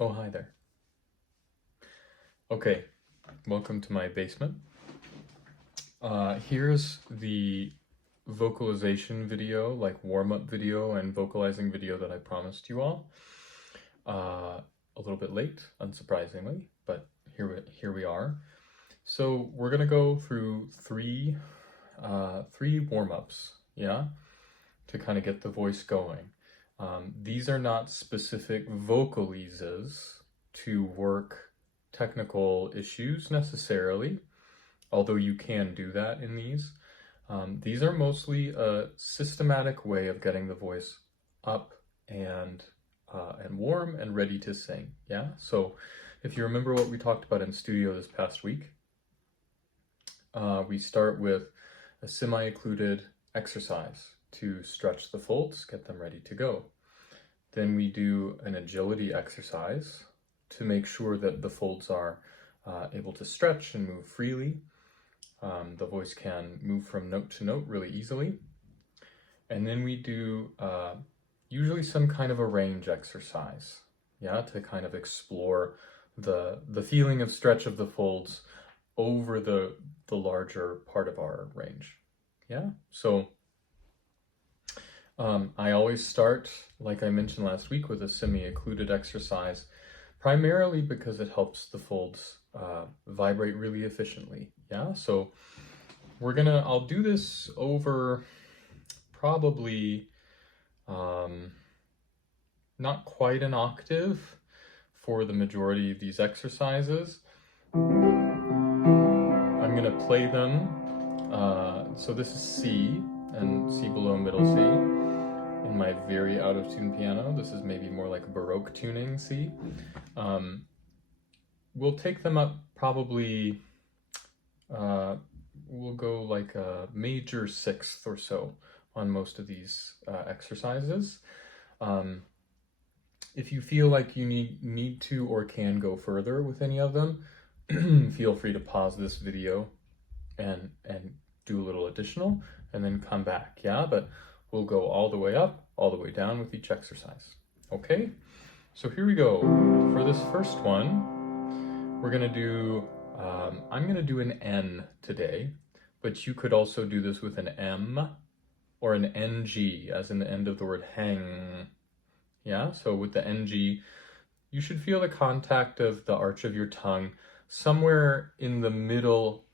Oh, hi there. Okay, welcome to my basement. Here's the vocalization video, like warm-up video and vocalizing video that I promised you all. A little bit late, unsurprisingly, but here we are. So we're gonna go through three warm-ups, yeah, to kind of get the voice going. These are not specific vocalises to work technical issues necessarily, although you can do that in these. These are mostly a systematic way of getting the voice up and warm and ready to sing. Yeah. So if you remember what we talked about in studio this past week, we start with a semi-occluded exercise to stretch the folds, get them ready to go. Then we do an agility exercise to make sure that the folds are able to stretch and move freely. The voice can move from note to note really easily. And then we do usually some kind of a range exercise, yeah, to kind of explore the feeling of stretch of the folds over the larger part of our range. Yeah, so I always start, like I mentioned last week, with a semi-occluded exercise, primarily because it helps the folds vibrate really efficiently. Yeah, so I'll do this over probably not quite an octave for the majority of these exercises. I'm gonna play them. So this is C and C below middle C in my very out of tune piano. This is maybe more like Baroque tuning C. We'll take them up probably, we'll go like a major sixth or so on most of these exercises. If you feel like you need to or can go further with any of them, feel free to pause this video and do a little additional and then come back, yeah? But we'll go all the way up, all the way down with each exercise, okay? So here we go. For this first one, we're gonna do, I'm gonna do an N today, but you could also do this with an M or an NG, as in the end of the word hang, yeah? So with the NG, you should feel the contact of the arch of your tongue somewhere in the middle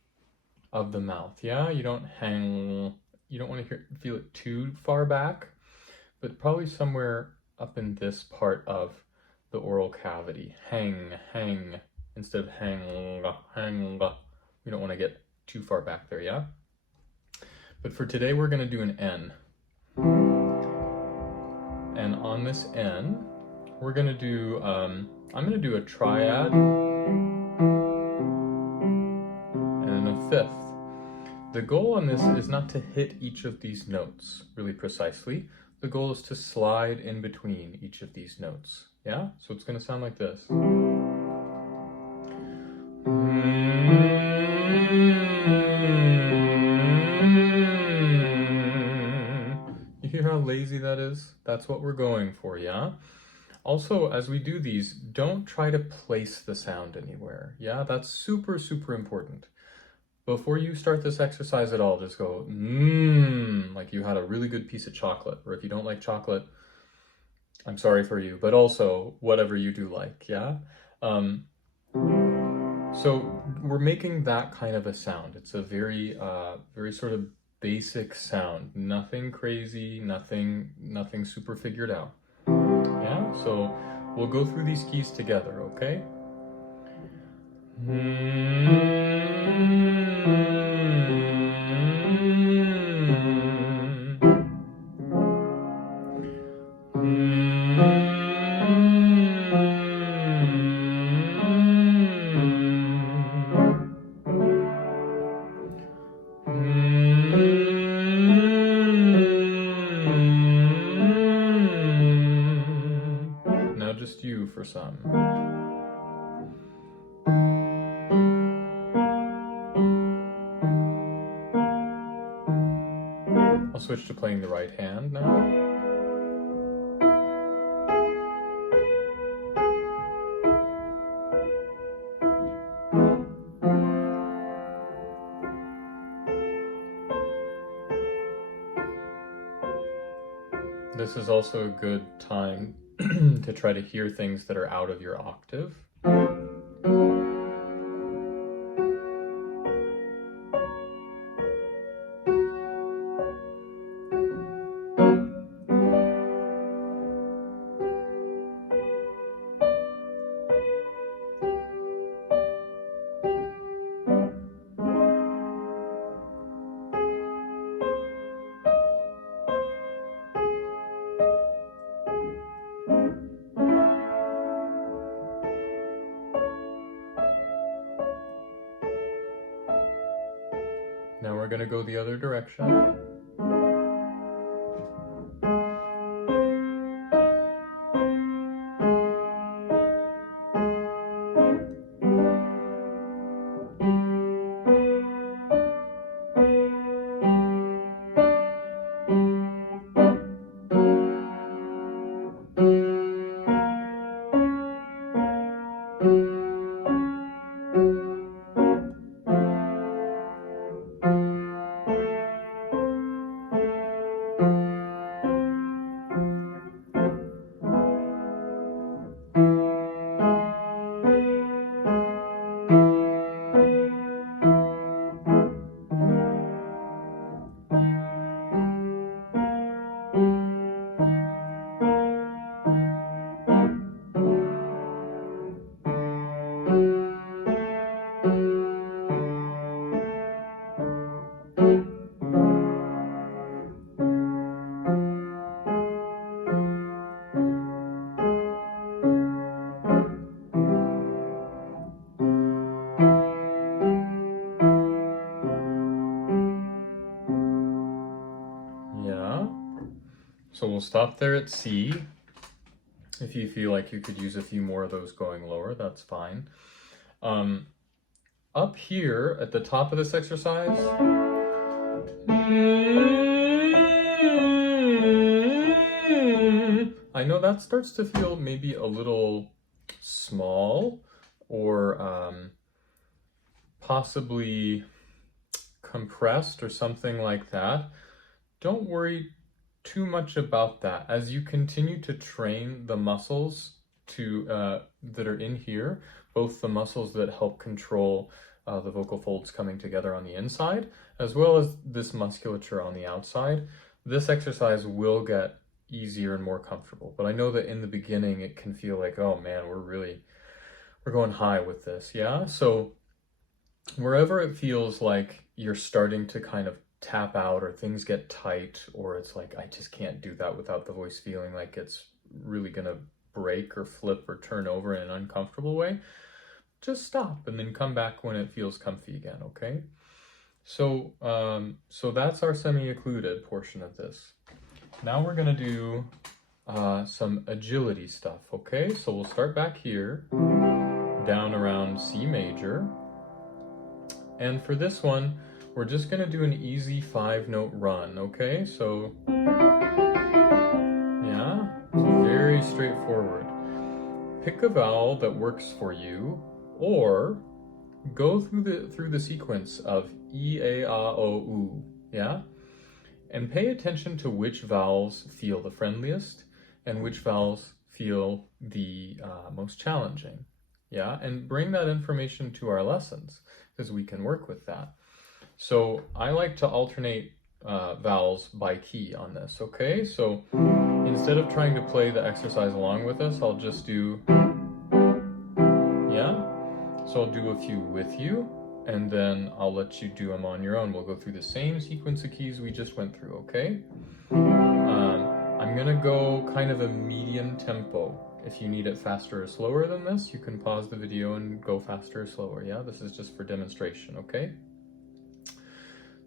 of the mouth, yeah? You don't hang, you don't want to feel it too far back, but probably somewhere up in this part of the oral cavity. Hang, hang, instead of hang, hang. We don't want to get too far back there, yeah? But for today, we're going to do an N. And on this N, we're going to do, I'm going to do a triad and a fifth. The goal on this is not to hit each of these notes really precisely. The goal is to slide in between each of these notes. Yeah? So it's going to sound like this. You hear how lazy that is? That's what we're going for, yeah? Also, as we do these, don't try to place the sound anywhere. Yeah? That's super, super important. Before you start this exercise at all, just go, like you had a really good piece of chocolate. Or if you don't like chocolate, I'm sorry for you, but also whatever you do like, yeah? So we're making that kind of a sound. It's a very, very sort of basic sound. Nothing crazy, nothing super figured out. Yeah, so we'll go through these keys together, okay? Now just you for some. I'll switch to playing the right hand now. This is also a good time to try to hear things that are out of your octave. Now we're going to go the other direction. So we'll stop there at C. If you feel like you could use a few more of those going lower, that's fine. Up here at the top of this exercise, I know that starts to feel maybe a little small or possibly compressed or something like that. Don't worry too much about that. As you continue to train the muscles that are in here, both the muscles that help control the vocal folds coming together on the inside, as well as this musculature on the outside, this exercise will get easier and more comfortable. But I know that in the beginning it can feel like, oh man, we're going high with this, yeah? So wherever it feels like you're starting to kind of tap out or things get tight, or it's like, I just can't do that without the voice feeling like it's really gonna break or flip or turn over in an uncomfortable way, just stop and then come back when it feels comfy again, okay? So so that's our semi-occluded portion of this. Now we're gonna do some agility stuff, okay? So we'll start back here, down around C major. And for this one, we're just gonna do an easy 5-note run, okay? So, yeah, it's very straightforward. Pick a vowel that works for you, or go through the sequence of E, A, A, O, U, yeah? And pay attention to which vowels feel the friendliest and which vowels feel the most challenging, yeah? And bring that information to our lessons, because we can work with that. So I like to alternate vowels by key on this, okay? So instead of trying to play the exercise along with us, I'll just do, yeah? So I'll do a few with you, and then I'll let you do them on your own. We'll go through the same sequence of keys we just went through, okay? I'm gonna go kind of a medium tempo. If you need it faster or slower than this, you can pause the video and go faster or slower, yeah? This is just for demonstration, okay?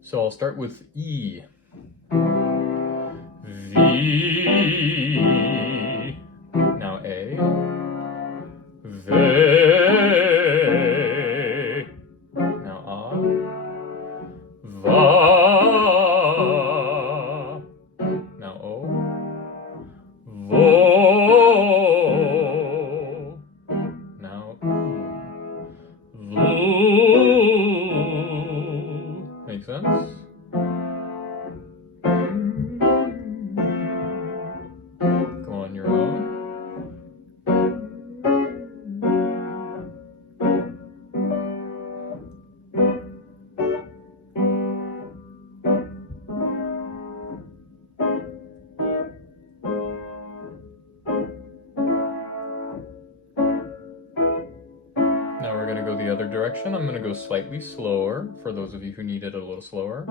So I'll start with E. V. Now A. Ve. Now A. Va. Now O. Vo. Now Lu. Make sense? go the other direction. I'm going to go slightly slower for those of you who need it a little slower.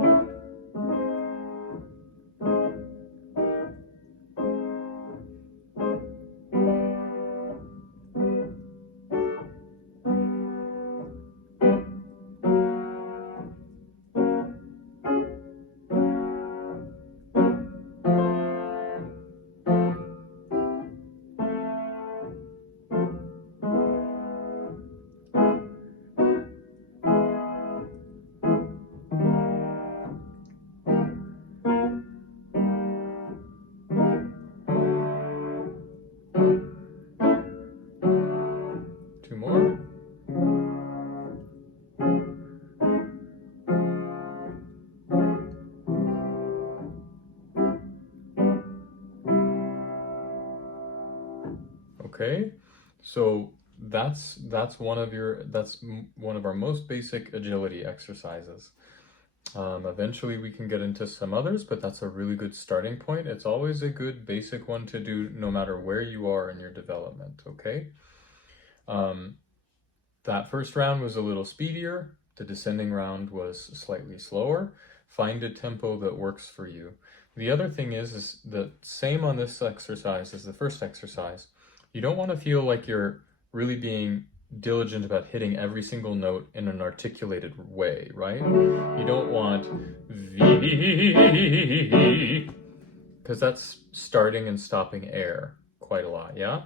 Two more. Okay, so that's one of our most basic agility exercises. Eventually we can get into some others, but that's a really good starting point. It's always a good basic one to do no matter where you are in your development, okay? That first round was a little speedier. The descending round was slightly slower. Find a tempo that works for you. The other thing is the same on this exercise as the first exercise. You don't want to feel like you're really being diligent about hitting every single note in an articulated way, right? You don't want V, because that's starting and stopping air quite a lot, yeah?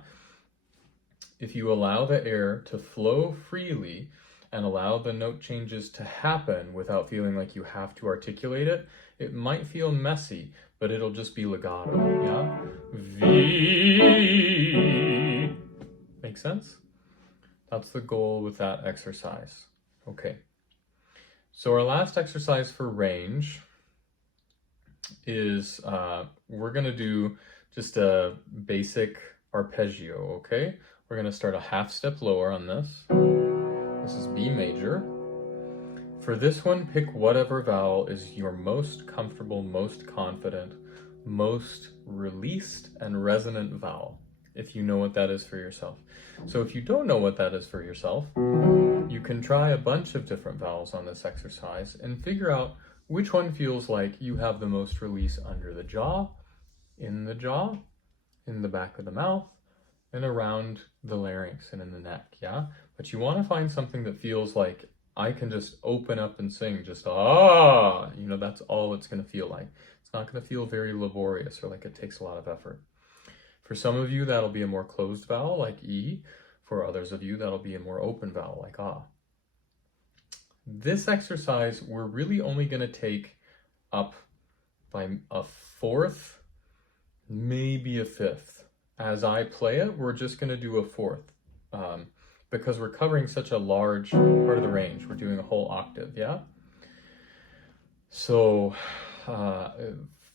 If you allow the air to flow freely and allow the note changes to happen without feeling like you have to articulate it, it might feel messy, but it'll just be legato, yeah? V. Make sense? That's the goal with that exercise. Okay. So our last exercise for range is we're going to do just a basic arpeggio, okay? We're going to start a half step lower on this. This is B major. For this one, pick whatever vowel is your most comfortable, most confident, most released and resonant vowel, if you know what that is for yourself. So if you don't know what that is for yourself, you can try a bunch of different vowels on this exercise and figure out which one feels like you have the most release under the jaw, in the back of the mouth, and around the larynx and in the neck, yeah? But you want to find something that feels like I can just open up and sing, just ah, you know, that's all it's going to feel like. It's not going to feel very laborious or like it takes a lot of effort. For some of you, that'll be a more closed vowel like E. For others of you, that'll be a more open vowel like ah. This exercise, we're really only going to take up by a fourth, maybe a fifth. As I play it, we're just going to do a fourth because we're covering such a large part of the range. We're doing a whole octave, yeah? So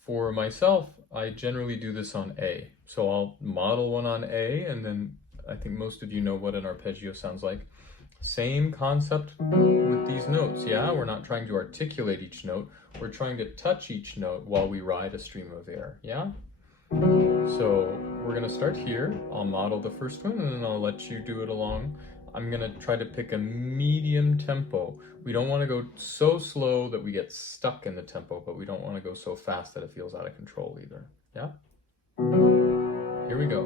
for myself, I generally do this on A. So I'll model one on A, and then I think most of you know what an arpeggio sounds like. Same concept with these notes, yeah? We're not trying to articulate each note. We're trying to touch each note while we ride a stream of air, yeah? So we're going to start here. I'll model the first one, and then I'll let you do it along. I'm going to try to pick a medium tempo. We don't want to go so slow that we get stuck in the tempo, but we don't want to go so fast that it feels out of control either, yeah? Here we go.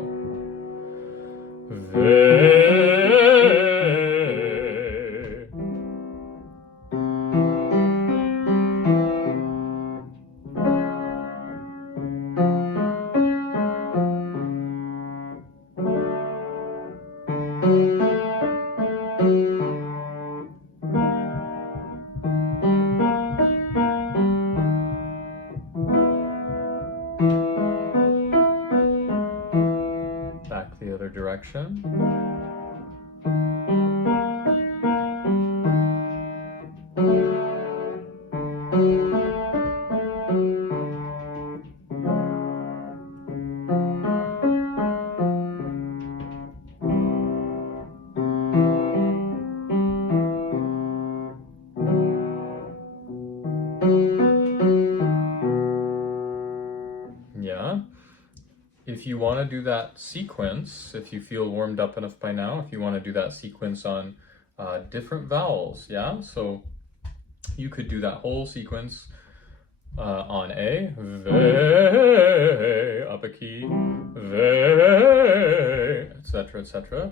Back the other direction. Yeah. If you want to do that sequence, if you feel warmed up enough by now, if you want to do that sequence on different vowels, yeah? So you could do that whole sequence on A, ve, up a key, ve, etc., etc.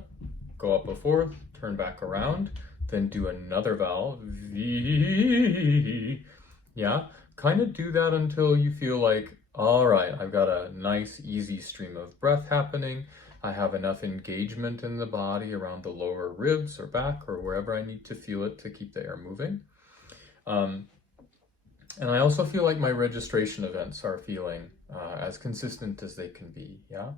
Go up a fourth, turn back around, then do another vowel, V. Yeah, kind of do that until you feel like, all right, I've got a nice, easy stream of breath happening. I have enough engagement in the body around the lower ribs or back or wherever I need to feel it to keep the air moving. And I also feel like my registration events are feeling as consistent as they can be, yeah?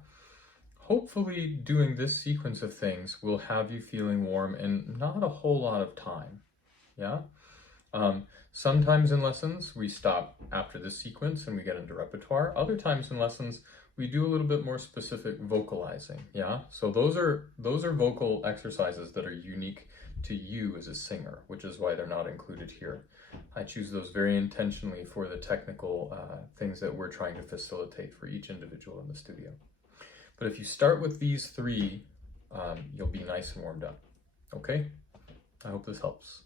Hopefully doing this sequence of things will have you feeling warm in not a whole lot of time, yeah? Sometimes in lessons we stop after this sequence and we get into repertoire. Other times in lessons we do a little bit more specific vocalizing, yeah? So those are vocal exercises that are unique to you as a singer, which is why they're not included here. I choose those very intentionally for the technical things that we're trying to facilitate for each individual in the studio. But if you start with these three, you'll be nice and warmed up. Okay? I hope this helps.